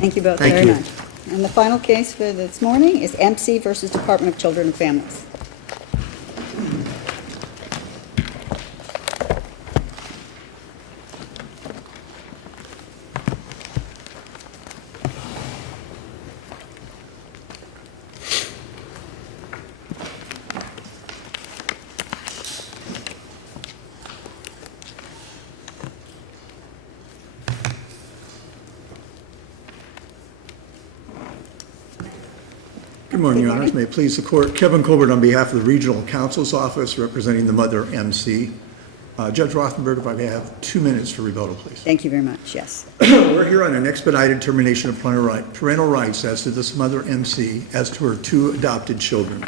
Thank you both Thank very you. much. And the final case for this morning is MC versus Department of Children and Families. Good morning, Your Honors. May it please the Court. Kevin Colbert on behalf of the Regional Counsel's Office representing the mother, MC. Judge Rothenberg, if I may have 2 minutes for rebuttal, please. Thank you very much, yes. We're here on an expedited termination of parental rights as to this mother, MC, as to her 2 adopted children.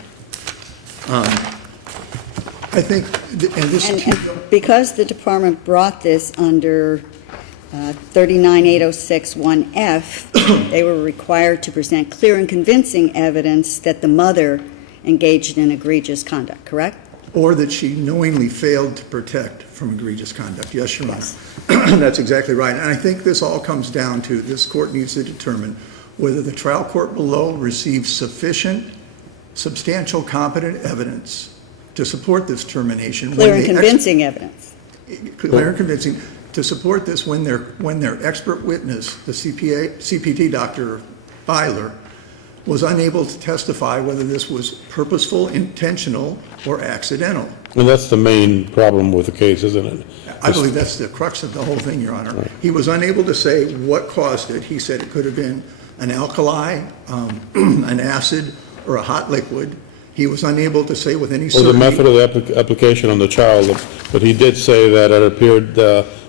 I think, and this And because the department brought this under 39806-1F, they were required to present clear and convincing evidence that the mother engaged in egregious conduct, correct? or that she knowingly failed to protect from egregious conduct. Yes, Your Honor. Yes. That's exactly right. And I think this all comes down to this court needs to determine whether the trial court below received sufficient, substantial, competent evidence to support this termination. Clear and convincing evidence. Clear and convincing to support this when their expert witness, the CPT Dr. Byler, was unable to testify whether this was purposeful, intentional, or accidental. And that's the main problem with the case, isn't it? I believe that's the crux of the whole thing, Your Honor. He was unable to say what caused it. He said it could have been an alkali, an acid, or a hot liquid. He was unable to say with any Or certainty. the method of the application on the child, but he did say that it appeared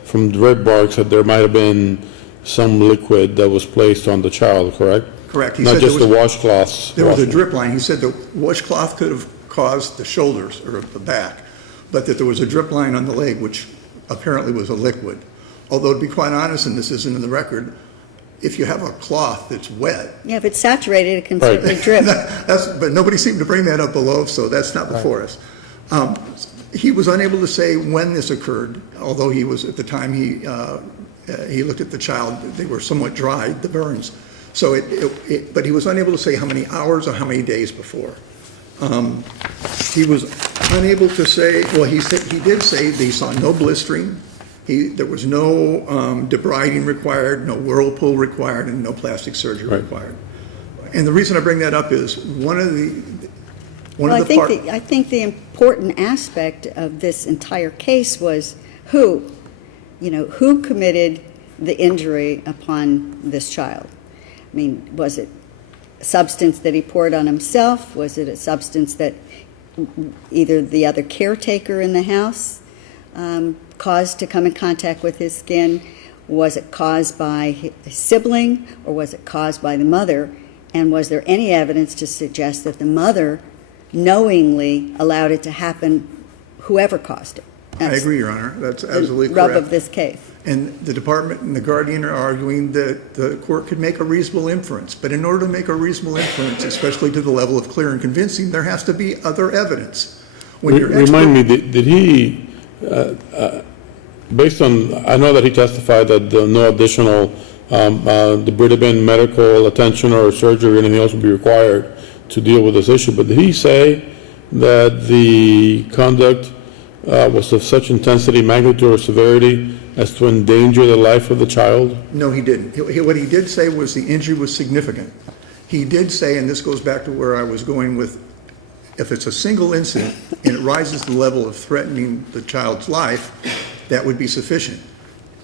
from the red marks that there might have been some liquid that was placed on the child, correct? Correct. He Not said just the there washcloths. was a drip line. He said the washcloth could have caused the shoulders or the back, but that there was a drip line on the leg, which apparently was a liquid. Although, to be quite honest, and this isn't in the record, if you have a cloth that's wet, Yeah, if it's saturated, it can Right. certainly drip. but nobody seemed to bring that up below, so that's not before us. He was unable to say when this occurred, although he was, at the time he looked at the child, they were somewhat dry, the burns. So but he was unable to say how many hours or how many days before. He was unable to say, well, he did say that he saw no blistering. There was no debriding required, no whirlpool required, and no plastic surgery required. And the reason I bring that up is I think the important aspect of this entire case was who committed the injury upon this child. I mean, was it a substance that he poured on himself? Was it a substance that either the other caretaker in the house caused to come in contact with his skin? Was it caused by his sibling, or was it caused by the mother? And was there any evidence to suggest that the mother knowingly allowed it to happen, whoever caused it? I agree, Your Honor. That's absolutely the correct. rub of this case. And the department and the guardian are arguing that the court could make a reasonable inference. But in order to make a reasonable inference, especially to the level of clear and convincing, there has to be other evidence. Remind me, did he, based on, I know that he testified that no additional debridement, medical attention or surgery or anything else would be required to deal with this issue, but did he say that the conduct was of such intensity, magnitude, or severity as to endanger the life of the child? No, he didn't. What he did say was the injury was significant. He did say, and this goes back to where I was going with, if it's a single incident and it rises to the level of threatening the child's life, that would be sufficient.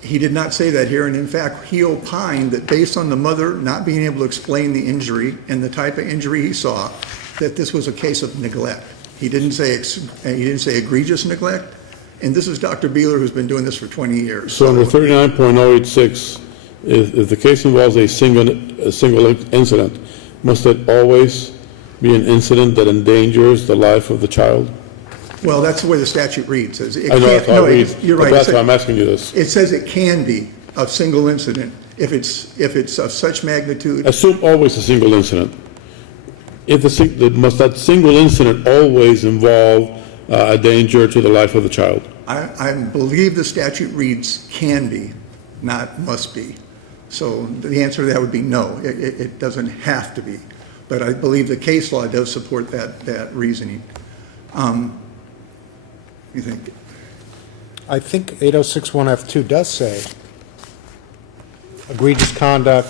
He did not say that here, and in fact, he opined that based on the mother not being able to explain the injury and the type of injury he saw, that this was a case of neglect. He didn't say egregious neglect, and this is Dr. Beeler, who's been doing this for 20 years. So under 39.086, if the case involves a single incident, must it always be an incident that endangers the life of the child? Well, that's the way the statute reads. I know that's how it reads, You're but right. that's why I'm asking you this. It says it can be a single incident if it's of such magnitude. Assume always a single incident. Must that single incident always involve a danger to the life of the child? I believe the statute reads can be, not must be. So the answer to that would be no, it doesn't have to be. But I believe the case law does support that reasoning. You think? I think 8061F2 does say egregious conduct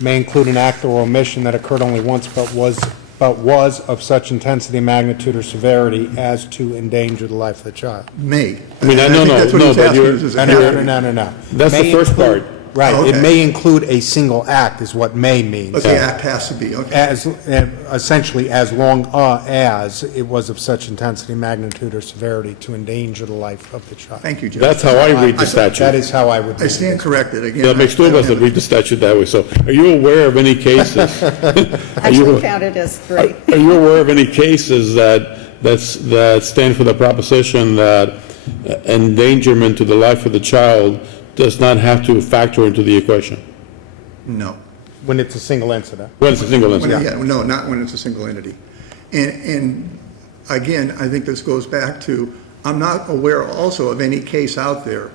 may include an act or omission that occurred only once but was of such intensity, magnitude, or severity as to endanger the life of the child. May. I mean, And no, think no, that's what no, he's but asking you're- is, does it No, have no, to no, be? no, no, no. That's the May first include- part. Right, Oh, it okay. may include a single act is what may means. But the act has to be, okay. As, essentially, as long as it was of such intensity, magnitude, or severity to endanger the life of the child. Thank you, Judge. That's how I read the That statute. is how I would I read stand it. corrected, again. That makes two of us that read the statute that way. So are you aware of any cases? Actually counted as three. Are you aware of any cases that stand for the proposition that endangerment to the life of the child does not have to factor into the equation? No. When it's a single incident. When it's a single When- incident? Yeah, no, not when it's a single entity. And again, I think this goes back to, I'm not aware also of any case out there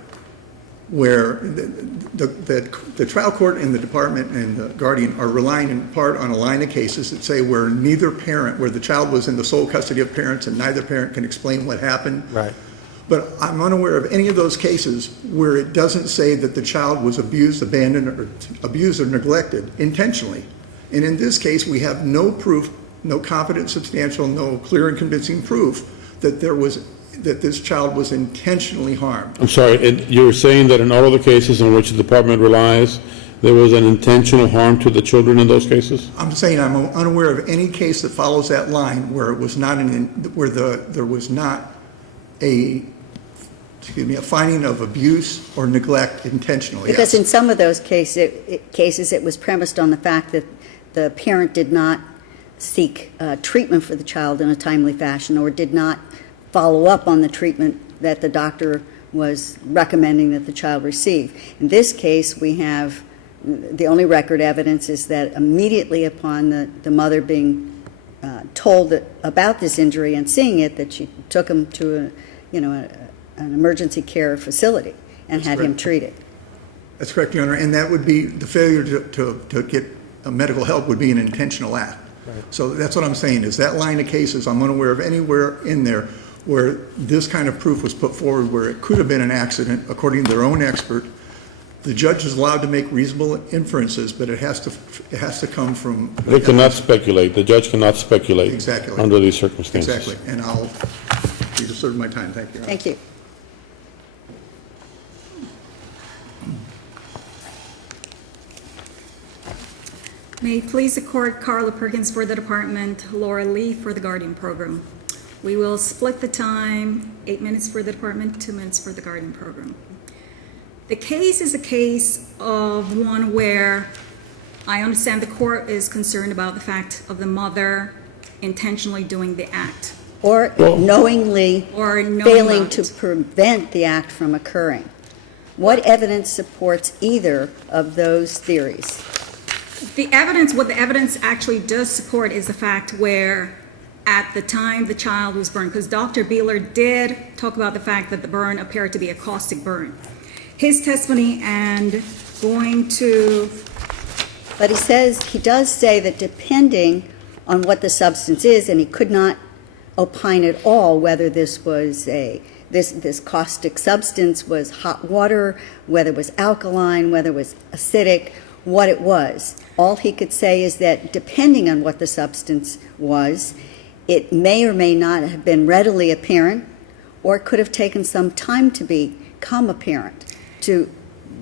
where the trial court and the department and the guardian are relying in part on a line of cases that say where neither parent, where the child was in the sole custody of parents and neither parent can explain what happened. Right. But I'm unaware of any of those cases where it doesn't say that the child was abused, abandoned, or abused or neglected intentionally. And in this case, we have no proof, no competent, substantial, no clear and convincing proof that this child was intentionally harmed. I'm sorry, you're saying that in all of the cases in which the department relies, there was an intentional harm to the children in those cases? I'm saying I'm unaware of any case that follows that line where it was not there was not a finding of abuse or neglect intentionally. Because Yes. in some of those cases, it was premised on the fact that the parent did not seek treatment for the child in a timely fashion or did not follow up on the treatment that the doctor was recommending that the child receive. In this case, we have, the only record evidence is that immediately upon the mother being told about this injury and seeing it, that she took him to an emergency care facility and had him correct. treated. That's correct, Your Honor, and that would be, the failure to get medical help would be an intentional act. So that's what I'm saying, is that line of cases, I'm unaware of anywhere in there where this kind of proof was put forward, where it could have been an accident, according to their own expert. The judge is allowed to make reasonable inferences, but it has to come from. They cannot speculate, the judge cannot speculate. Exactly. Under these circumstances. Exactly, and you just served my time, thank you. Your Honor. Thank you. May it please the court, Carla Perkins for the department, Laura Lee for the Guardian program. We will split the time, 8 minutes for the department, 2 minutes for the Guardian program. The case is a case of one where I understand the court is concerned about the fact of the mother intentionally doing the act. Or knowingly Or knowing failing about to it. prevent the act from occurring. What evidence supports either of those theories? What the evidence actually does support is the fact where at the time the child was burned, because Dr. Beeler did talk about the fact that the burn appeared to be a caustic burn. His testimony and going to, But he does say that depending on what the substance is, and he could not opine at all whether this was this caustic substance was hot water, whether it was alkaline, whether it was acidic, what it was. All he could say is that depending on what the substance was, it may or may not have been readily apparent, or it could have taken some time to become apparent,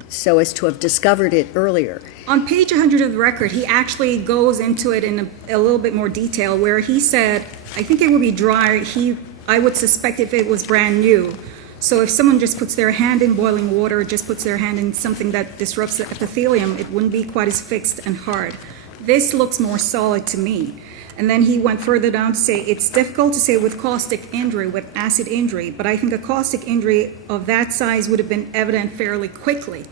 so as to have discovered it earlier. on page 100 of the record, he actually goes into it in a little bit more detail where he said, I think it would be dry. I would suspect if it was brand new. So if someone just puts their hand in boiling water, just puts their hand in something that disrupts the epithelium, it wouldn't be quite as fixed and hard. This looks more solid to me. And then he went further down to say, it's difficult to say with caustic injury, with acid injury, but I think a caustic injury of that size would have been evident fairly quickly.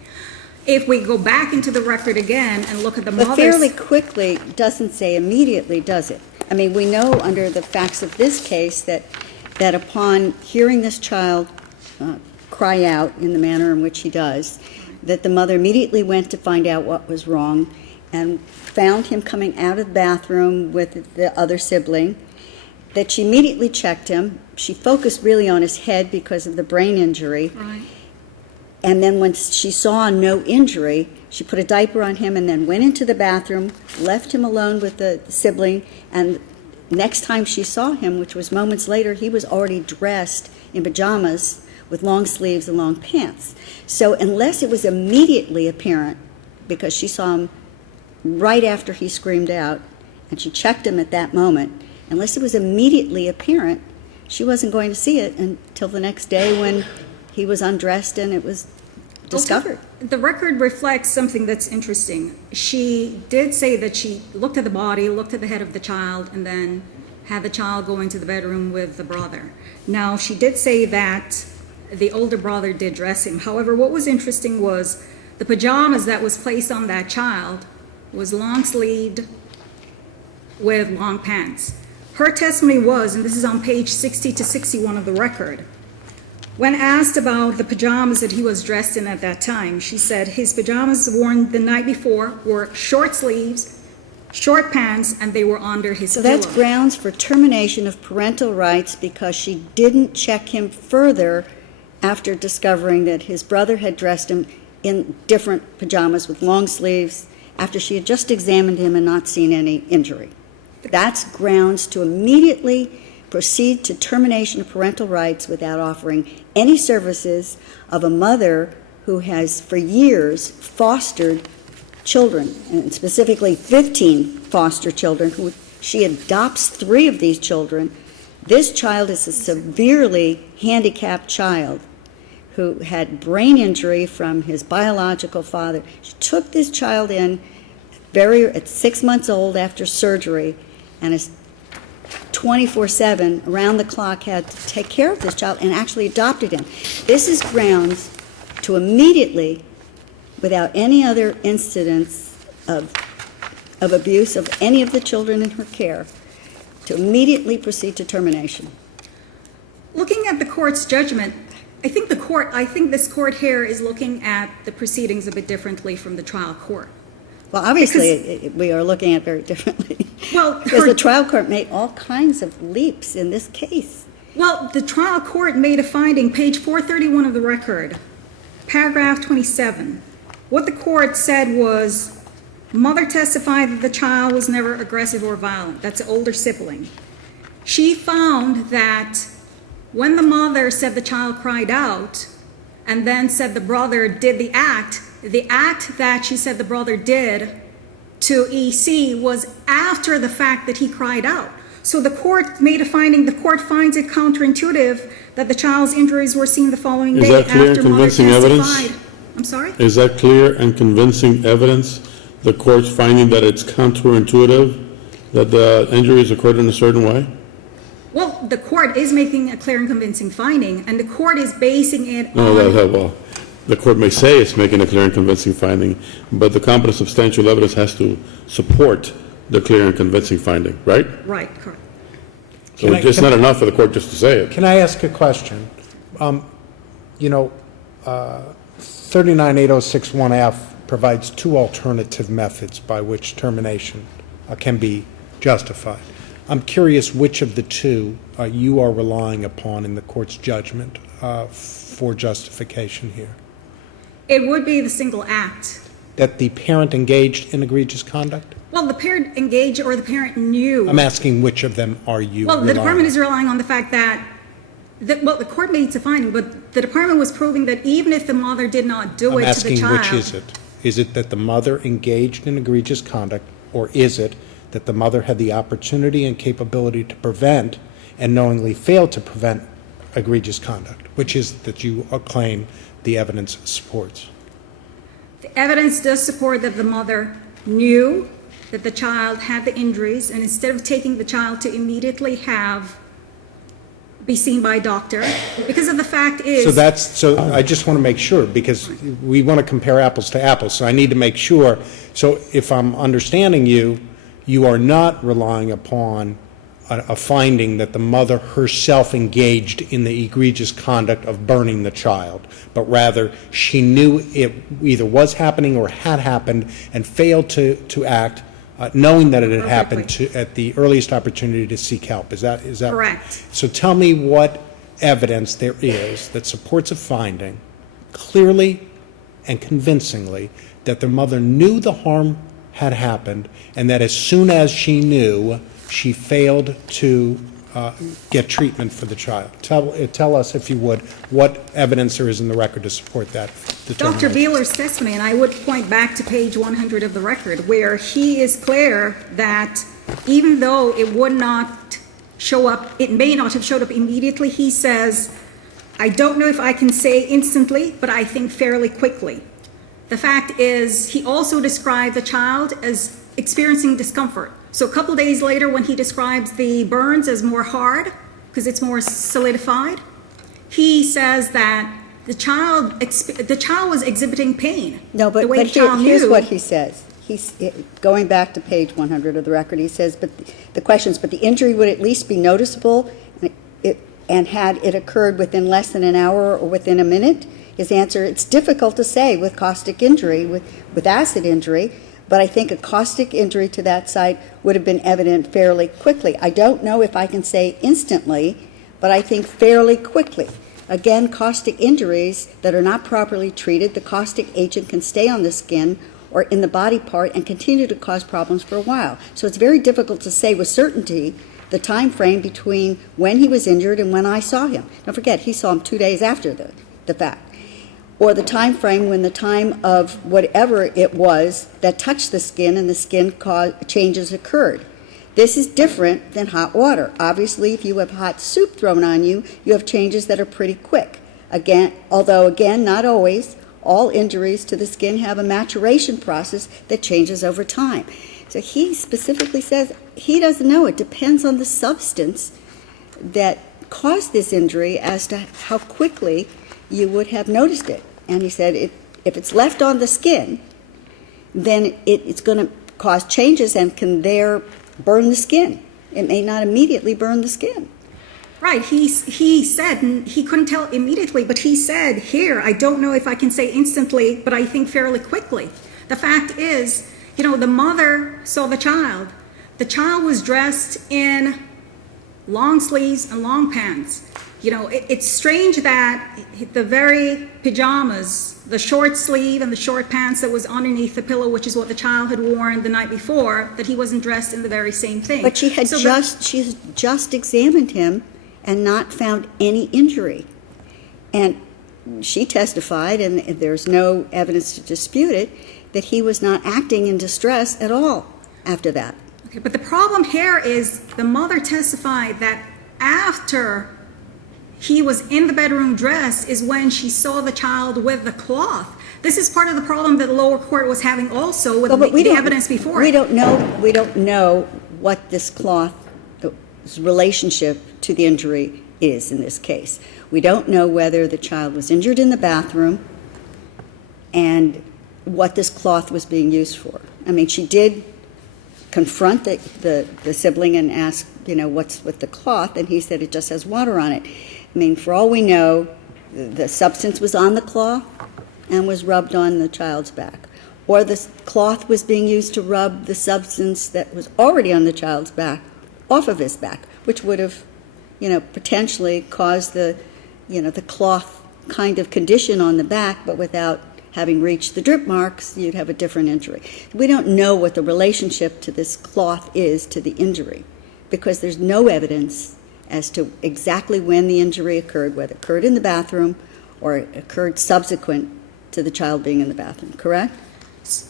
If we go back into the record again and look at the But mother's... fairly quickly doesn't say immediately, does it? I mean, we know under the facts of this case that upon hearing this child cry out in the manner in which he does, that the mother immediately went to find out what was wrong and found him coming out of the bathroom with the other sibling, that she immediately checked him. She focused really on his head because of the brain injury. Right. And then when she saw no injury, she put a diaper on him and then went into the bathroom, left him alone with the sibling, and next time she saw him, which was moments later, he was already dressed in pajamas with long sleeves and long pants. So unless it was immediately apparent, because she saw him right after he screamed out, and she checked him at that moment, unless it was immediately apparent, she wasn't going to see it until the next day when he was undressed and it was discovered. The record reflects something that's interesting. She did say that she looked at the body, looked at the head of the child, and then had the child go into the bedroom with the brother. Now, she did say that the older brother did dress him. However, what was interesting was the pajamas that was placed on that child was long-sleeved with long pants. Her testimony was, and this is on page 60 to 61 of the record, when asked about the pajamas that he was dressed in at that time, she said his pajamas worn the night before were short sleeves, short pants, and they were under his pillow. So that's grounds for termination of parental rights because she didn't check him further after discovering that his brother had dressed him in different pajamas with long sleeves after she had just examined him and not seen any injury. That's grounds to immediately proceed to termination of parental rights without offering any services of a mother who has for years fostered children, and specifically 15 foster children, who she adopts 3 of these children. This child is a severely handicapped child who had brain injury from his biological father. She took this child in at 6 months old after surgery, and is 24/7, around the clock, had to take care of this child and actually adopted him. This is grounds to immediately, without any other incidents of abuse of any of the children in her care, to immediately proceed to termination. Looking at the court's judgment, I think this court here is looking at the proceedings a bit differently from the trial court. Well, obviously, we are looking at it very differently. Well, because the trial court made all kinds of leaps in this case. Well, the trial court made a finding, page 431 of the record, paragraph 27. What the court said was, mother testified that the child was never aggressive or violent. That's an older sibling. She found that when the mother said the child cried out and then said the brother did the act that she said the brother did to EC was after the fact that he cried out. So the court made a finding, the court finds it counterintuitive that the child's injuries were seen the following Is day that clear and after mother convincing evidence? testified. I'm sorry? Is that clear and convincing evidence, the court's finding that it's counterintuitive, that the injuries occurred in a certain way? Well, the court is making a clear and convincing finding, and the court is basing it No, on... well, the court may say it's making a clear and convincing finding, but the competent substantial evidence has to support the clear and convincing finding, right? Right, correct. So it's not enough for the court just to say it. Can I ask a question? 39806-1F provides 2 alternative methods by which termination can be justified. I'm curious which of the 2 you are relying upon in the court's judgment for justification here. It would be the single act. That the parent engaged in egregious conduct? Well, the parent engaged or the parent knew. I'm asking which of them are you Well, the relying department on? is relying on the fact that, the court made a finding, but the department was proving that even if the mother did not do I'm it to the asking child. which is it? Is it that the mother engaged in egregious conduct, or is it that the mother had the opportunity and capability to prevent and knowingly failed to prevent egregious conduct? Which is it that you claim the evidence supports? The evidence does support that the mother knew that the child had the injuries, and instead of taking the child to immediately be seen by a doctor, because of the fact is... So I just want to make sure, because we want to compare apples to apples, so I need to make sure. So if I'm understanding you, you are not relying upon a finding that the mother herself engaged in the egregious conduct of burning the child, but rather she knew it either was happening or had happened and failed to act, knowing that it had happened at the earliest opportunity to seek help. Is that Correct. So tell me what evidence there is that supports a finding clearly and convincingly that the mother knew the harm had happened, and that as soon as she knew, she failed to get treatment for the child. Tell us, if you would, what evidence there is in the record to support that determination. Dr. Beeler's testimony, and I would point back to page 100 of the record, where he is clear that even though it would not show up, it may not have showed up immediately, he says, I don't know if I can say instantly, but I think fairly quickly. The fact is, he also described the child as experiencing discomfort. So a couple days later, when he describes the burns as more hard, because it's more solidified, he says that the child was exhibiting pain. No, but here's what he says. He's going back to page 100 of the record. He says, but the injury would at least be noticeable, and had it occurred within less than an hour or within a minute. His answer, it's difficult to say with caustic injury, with acid injury, but I think a caustic injury to that site would have been evident fairly quickly. I don't know if I can say instantly, but I think fairly quickly. Again, caustic injuries that are not properly treated, the caustic agent can stay on the skin or in the body part and continue to cause problems for a while. So it's very difficult to say with certainty the time frame between when he was injured and when I saw him. Don't forget, he saw him 2 days after the fact. Or the time frame when the time of whatever it was that touched the skin and the skin changes occurred. This is different than hot water. Obviously, if you have hot soup thrown on you, you have changes that are pretty quick. Although not always, all injuries to the skin have a maturation process that changes over time. So he specifically says he doesn't know. It depends on the substance that caused this injury as to how quickly you would have noticed it. And he said if it's left on the skin, then it's going to cause changes and can burn the skin. It may not immediately burn the skin. Right, he said, and he couldn't tell immediately, but he said, here, I don't know if I can say instantly, but I think fairly quickly. The fact is, the mother saw the child. The child was dressed in long sleeves and long pants. It's strange that the very pajamas, the short sleeve and the short pants that was underneath the pillow, which is what the child had worn the night before, that he wasn't dressed in the very same thing. But she had just examined him and not found any injury. And she testified, and there's no evidence to dispute it, that he was not acting in distress at all after that. Okay, but the problem here is the mother testified that after he was in the bedroom dressed is when she saw the child with the cloth. This is part of the problem that the lower court was having also with the evidence before. We don't know what this cloth's relationship to the injury is in this case. We don't know whether the child was injured in the bathroom and what this cloth was being used for. I mean, she did confront the sibling and ask, what's with the cloth, and he said it just has water on it. I mean, for all we know, the substance was on the cloth and was rubbed on the child's back. Or the cloth was being used to rub the substance that was already on the child's back off of his back, which would have, potentially caused the cloth kind of condition on the back, but without having reached the drip marks, you'd have a different injury. We don't know what the relationship to this cloth is to the injury because there's no evidence as to exactly when the injury occurred, whether it occurred in the bathroom or it occurred subsequent to the child being in the bathroom, correct?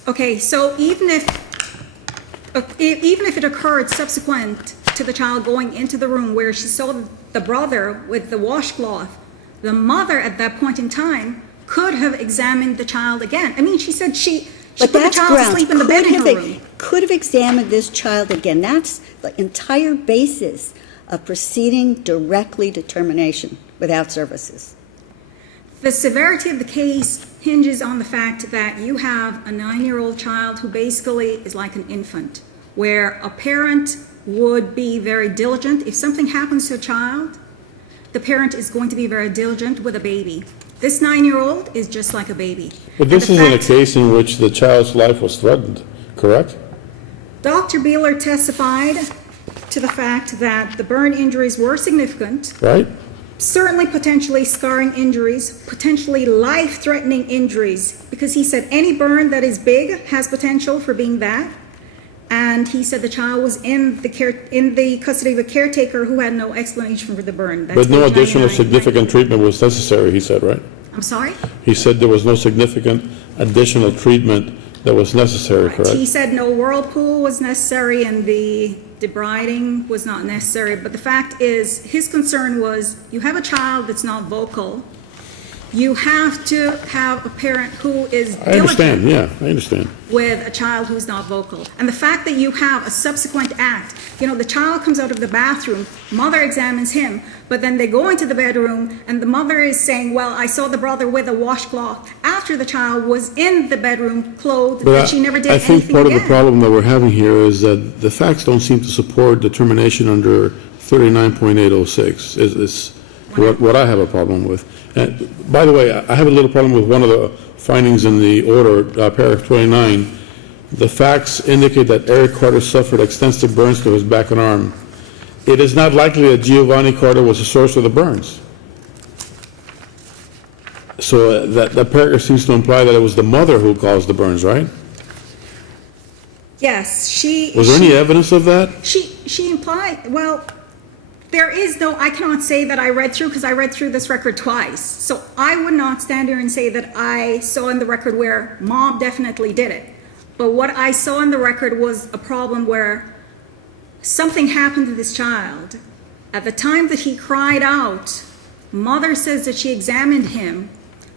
Okay, so even if it occurred subsequent to the child going into the room where she saw the brother with the washcloth, the mother at that point in time could have examined the child again. I mean, she said she put the child to sleep in the bed in her room. Could have examined this child again. That's the entire basis of proceeding directly to termination without services. The severity of the case hinges on the fact that you have a 9-year-old child who basically is like an infant, where a parent would be very diligent. If something happens to a child, the parent is going to be very diligent with a baby. This 9-year-old is just like a baby. But this And the isn't a fact- case in which the child's life was threatened, correct? Dr. Beeler testified to the fact that the burn injuries were significant, Right? certainly potentially scarring injuries, potentially life-threatening injuries, because he said any burn that is big has potential for being that. And he said the child was in the custody of a caretaker who had no explanation for the burn. That's But no page additional 99. significant treatment was necessary, he said, right? I'm sorry? He said there was no significant additional treatment that was necessary, He correct? said no whirlpool was necessary and the debriding was not necessary, but the fact is, his concern was, you have a child that's not vocal, you have to have a parent who is I understand, diligent yeah, I understand. with a child who's not vocal. And the fact that you have a subsequent act, the child comes out of the bathroom, mother examines him, but then they go into the bedroom and the mother is saying, well, I saw the brother with a washcloth after the child was in the bedroom clothed, But but she never did I anything think part of the again. problem that we're having here is that the facts don't seem to support determination under 39.806 is what I have a problem with. And by the way, I have a little problem with one of the findings in the order, paragraph 29. The facts indicate that Eric Carter suffered extensive burns to his back and arm. It is not likely that Giovanni Carter was the source of the burns. So that paragraph seems to imply that it was the mother who caused the burns, right? Yes, Was there any evidence of that? She implied, well, I cannot say that I read through, because I read through this record twice. So I would not stand here and say that I saw in the record where mom definitely did it. But what I saw in the record was a problem where something happened to this child. At the time that he cried out, mother says that she examined him,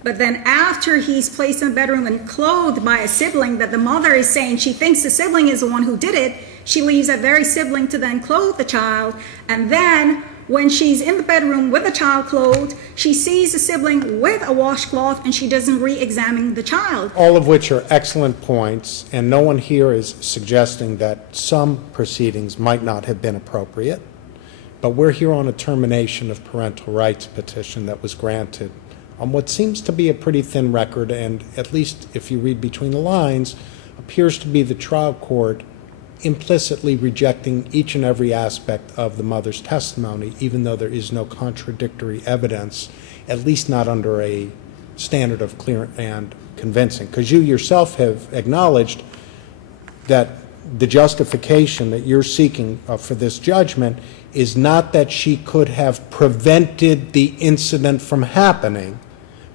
but then after he's placed in the bedroom and clothed by a sibling, that the mother is saying she thinks the sibling is the one who did it, she leaves that very sibling to then clothe the child, and then when she's in the bedroom with the child clothed, she sees the sibling with a washcloth and she doesn't re-examine the child. All of which are excellent points, and no one here is suggesting that some proceedings might not have been appropriate, but we're here on a termination of parental rights petition that was granted on what seems to be a pretty thin record, and at least if you read between the lines, appears to be the trial court implicitly rejecting each and every aspect of the mother's testimony, even though there is no contradictory evidence, at least not under a standard of clear and convincing. Because you yourself have acknowledged that the justification that you're seeking for this judgment is not that she could have prevented the incident from happening,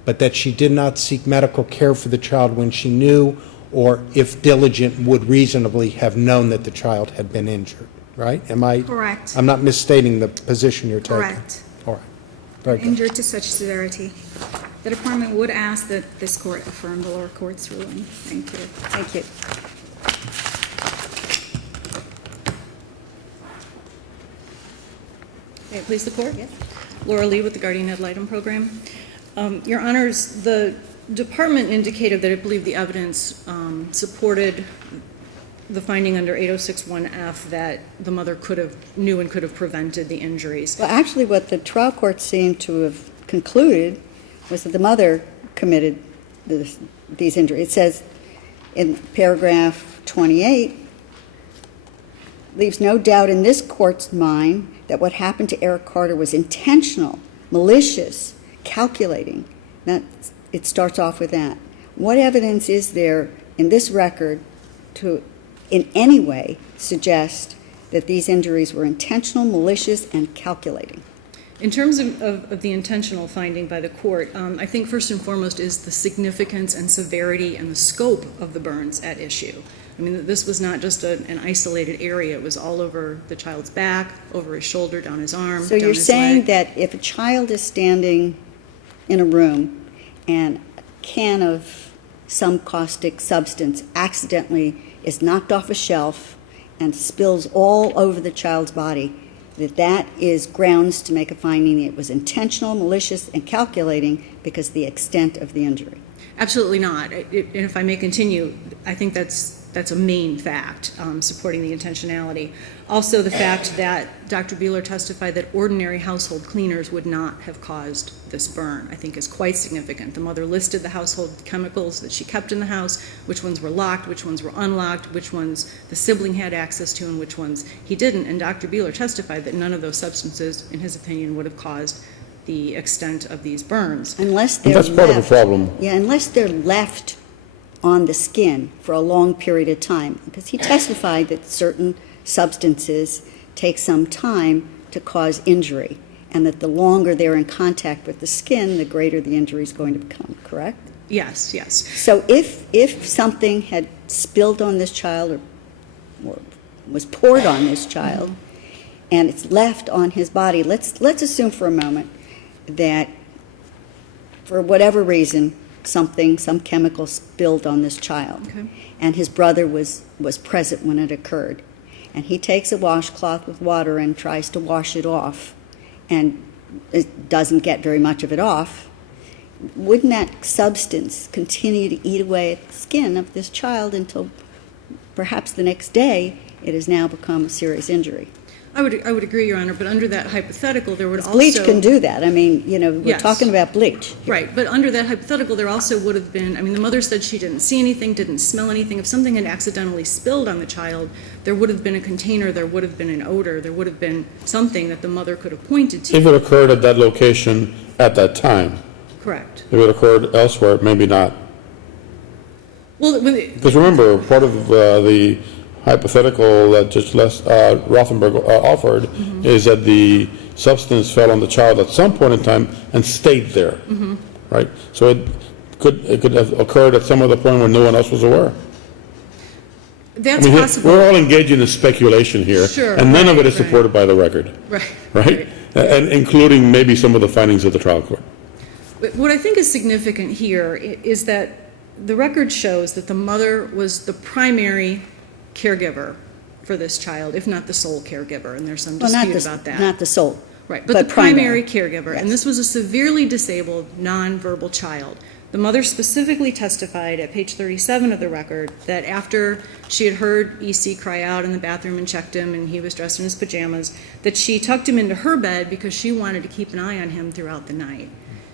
but that she did not seek medical care for the child when she knew, or if diligent, would reasonably have known that the child had been injured, right? Am I? Correct. I'm not misstating the position you're taking? Correct. All right. Very good. Injured to such severity. The department would ask that this court affirm the lower court's ruling. Thank you. Thank you. May it please the court? Laura Lee with the Guardian Ad Litem program. Your Honors, the department indicated that it believed the evidence supported the finding under 8061F that the mother knew and could have prevented the injuries. Well, actually, what the trial court seemed to have concluded was that the mother committed these injuries. It says in paragraph 28, leaves no doubt in this court's mind that what happened to Eric Carter was intentional, malicious, calculating. It starts off with that. What evidence is there in this record to in any way suggest that these injuries were intentional, malicious, and calculating? In terms of the intentional finding by the court, I think first and foremost is the significance and severity and the scope of the burns at issue. I mean, this was not just an isolated area. It was all over the child's back, over his shoulder, down his arm, So down you're his saying leg. that if a child is standing in a room and a can of some caustic substance accidentally is knocked off a shelf and spills all over the child's body, that is grounds to make a finding it was intentional, malicious, and calculating because of the extent of the injury? Absolutely not. And if I may continue, I think that's that's a main fact supporting the intentionality. Also, the fact that Dr. Buehler testified that ordinary household cleaners would not have caused this burn, I think is quite significant. The mother listed the household chemicals that she kept in the house, which ones were locked, which ones were unlocked, which ones the sibling had access to, and which ones he didn't. And Dr. Buehler testified that none of those substances, in his opinion, would have caused the extent of these burns. Unless And they're that's part of the left- problem. Yeah, unless they're left on the skin for a long period of time. Because he testified that certain substances take some time to cause injury, and that the longer they're in contact with the skin, the greater the injury is going to become, correct? Yes, yes. So if something had spilled on this child or was poured on this child, and it's left on his body, let's assume for a moment that for whatever reason, some chemical spilled on this child. Okay. And his brother was present when it occurred. And he takes a washcloth with water and tries to wash it off, and it doesn't get very much of it off. Wouldn't that substance continue to eat away at the skin of this child until perhaps the next day it has now become a serious injury? I would agree, Your Honor, but under that hypothetical, there would also... Bleach can do that. I mean, we're Yes. talking about bleach. Right, but under that hypothetical, there also would have been, the mother said she didn't see anything, didn't smell anything. If something had accidentally spilled on the child, there would have been a container, there would have been an odor, there would have been something that the mother could have pointed to. If it occurred at that location at that time. Correct. If it occurred elsewhere, maybe not. Well, Because remember, part of the hypothetical that Judge Rothenberg offered is that the substance fell on the child at some point in time and stayed there, right? So it could have occurred at some other point when no one else was aware. that's I mean, possible. we're all engaging in speculation here, Sure, and none of it right, is supported by the record, Right. right? And including maybe some of the findings of the trial court. But what I think is significant here is that the record shows that the mother was the primary caregiver for this child, if not the sole caregiver, and there's some Well, dispute about that. not the sole. Right, but but the primary primary, caregiver, yes. and this was a severely disabled, nonverbal child. The mother specifically testified at page 37 of the record that after she had heard EC cry out in the bathroom and checked him and he was dressed in his pajamas, that she tucked him into her bed because she wanted to keep an eye on him throughout the night.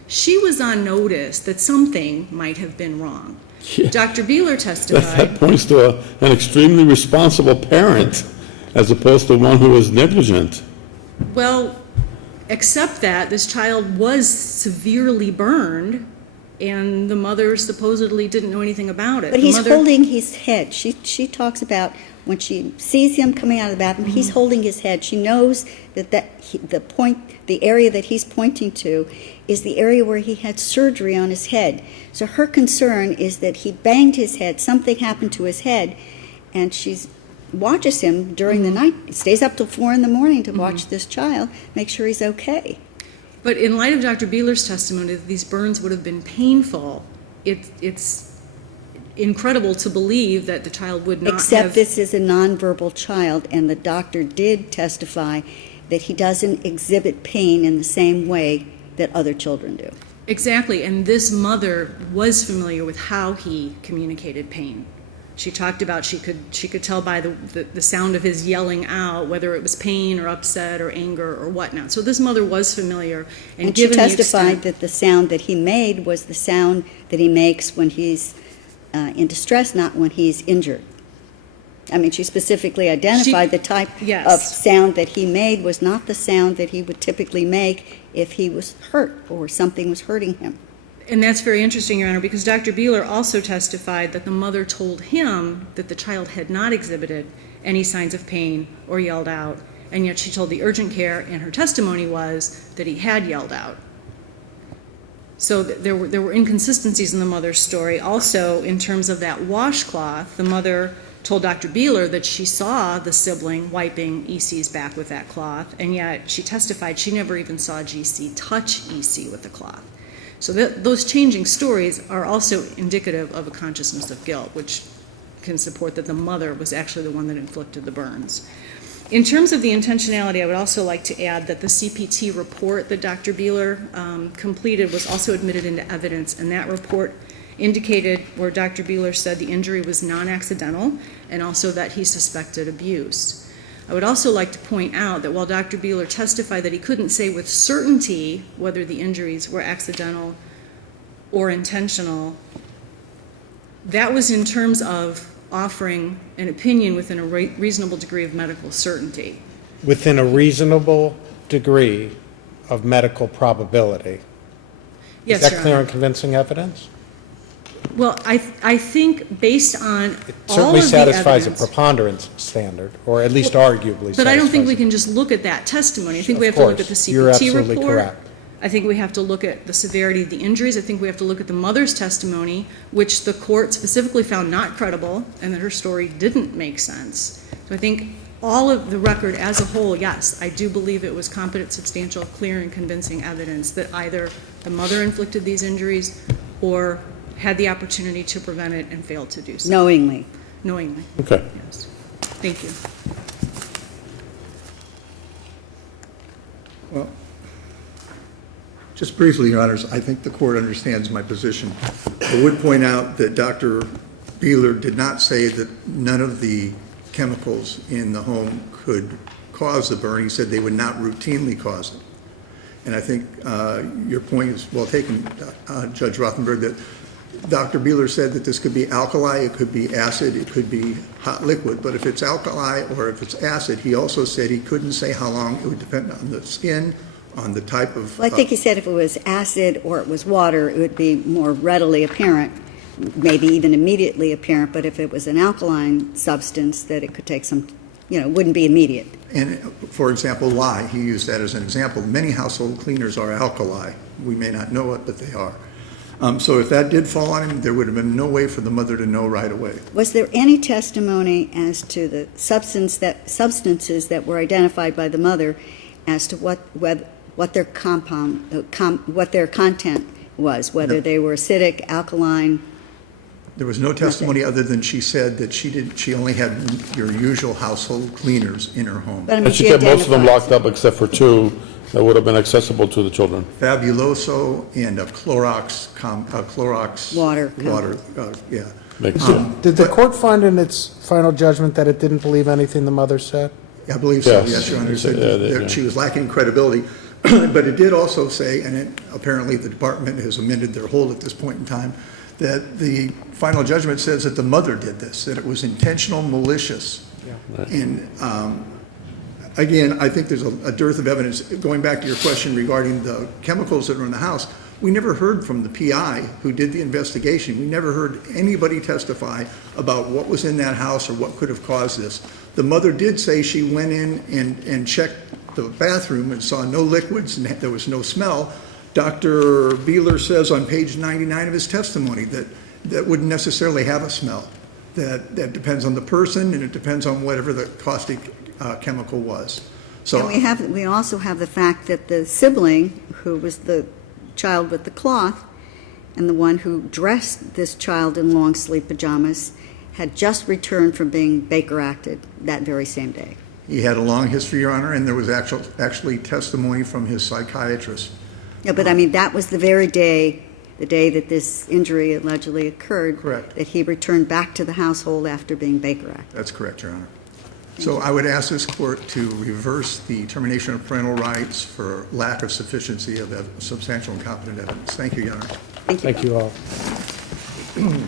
She was on notice that something might have been wrong. Yeah. Dr. Buehler That testified, points to an extremely responsible parent as opposed to one who was negligent. well, except that this child was severely burned and the mother supposedly didn't know anything about it. But The he's mother- holding his head. She talks about when she sees him coming out of the bathroom, he's holding his head. She knows that the area that he's pointing to is the area where he had surgery on his head. So her concern is that he banged his head, something happened to his head, and she watches him during the night, stays up till 4 in the morning to watch this child, make sure he's okay. But in light of Dr. Buehler's testimony that these burns would have been painful, it's incredible to believe that the child would not Except have... this is a nonverbal child, and the doctor did testify that he doesn't exhibit pain in the same way that other children do. Exactly, and this mother was familiar with how he communicated pain. She talked about she could tell by the sound of his yelling out whether it was pain or upset or anger or whatnot. So this mother was familiar, and And she given the testified extent... that the sound that he made was the sound that he makes when he's in distress, not when he's injured. I mean, she specifically identified the type Yes. of sound that he made was not the sound that he would typically make if he was hurt or something was hurting him. And that's very interesting, Your Honor, because Dr. Buehler also testified that the mother told him that the child had not exhibited any signs of pain or yelled out, and yet she told the urgent care, and her testimony was that he had yelled out. So there were inconsistencies in the mother's story. Also, in terms of that washcloth, the mother told Dr. Buehler that she saw the sibling wiping EC's back with that cloth, and yet she testified she never even saw GC touch EC with the cloth. So those changing stories are also indicative of a consciousness of guilt, which can support that the mother was actually the one that inflicted the burns. In terms of the intentionality, I would also like to add that the CPT report that Dr. Buehler completed was also admitted into evidence, and that report indicated, where Dr. Beeler said the injury was non-accidental, and also that he suspected abuse. I would also like to point out that while Dr. Beeler testified that he couldn't say with certainty whether the injuries were accidental or intentional, that was in terms of offering an opinion within a reasonable degree of medical certainty. Within a reasonable degree of medical probability. Yes, Is that Your clear Honor. and convincing evidence? Well, I think based on It all certainly of the satisfies a evidence, preponderance standard, or at least arguably satisfies. but I don't think we it. can just look at that testimony. I think we Of have to look at the course, CPT you're absolutely report. correct. I think we have to look at the severity of the injuries. I think we have to look at the mother's testimony, which the court specifically found not credible, and that her story didn't make sense. So I think all of the record as a whole, yes, I do believe it was competent, substantial, clear, and convincing evidence that either the mother inflicted these injuries or had the opportunity to prevent it and failed to do so. Knowingly. Knowingly, Okay. yes. Thank you. Well, just briefly, Your Honors, I think the court understands my position. I would point out that Dr. Beeler did not say that none of the chemicals in the home could cause the burn. He said they would not routinely cause it. And I think your point is well taken, Judge Rothenberg, that Dr. Beeler said that this could be alkali, it could be acid, it could be hot liquid. But if it's alkali or if it's acid, he also said he couldn't say how long. It would depend on the skin, on the type of... Well, I think he said if it was acid or it was water, it would be more readily apparent, maybe even immediately apparent, but if it was an alkaline substance, that it could take some, wouldn't be immediate. And, for example, lye, he used that as an example. Many household cleaners are alkali. We may not know it, but they are. So if that did fall on him, there would have been no way for the mother to know right away. Was there any testimony as to the substances that were identified by the mother as to what their what their content was, whether No. they were acidic, alkaline? There was no testimony other than she said that she only had your usual household cleaners in her home. But I mean, And she kept most of them identified- locked up except for two that would have been accessible to the children. Fabuloso and a Clorox Water. yeah. Makes sense. Did the court find in its final judgment that it didn't believe anything the mother said? I believe so, Yes. yes, Your Honor. It said Yeah, that yeah. she was lacking credibility. But it did also say, and apparently the department has amended their hold at this point in time, that the final judgment says that the mother did this, that it was intentional, malicious. Right. And again, I think there's a dearth of evidence. Going back to your question regarding the chemicals that are in the house, we never heard from the PI who did the investigation. We never heard anybody testify about what was in that house or what could have caused this. The mother did say she went in and checked the bathroom and saw no liquids and there was no smell. Dr. Beeler says on page 99 of his testimony that wouldn't necessarily have a smell. That depends on the person and it depends on whatever the caustic chemical was. So And we also have the fact that the sibling, who was the child with the cloth, and the one who dressed this child in long sleeve pajamas, had just returned from being Baker acted that very same day. he had a long history, Your Honor, and there was actually testimony from his psychiatrist. Yeah, but I mean, that was the very day, the day that this injury allegedly occurred. Correct. That he returned back to the household after being Baker acted. That's correct, Your Honor. So I would ask this court to reverse the termination of parental rights for lack of sufficiency of substantial and competent evidence. Thank you, Your Honor. Thank you. Thank you all.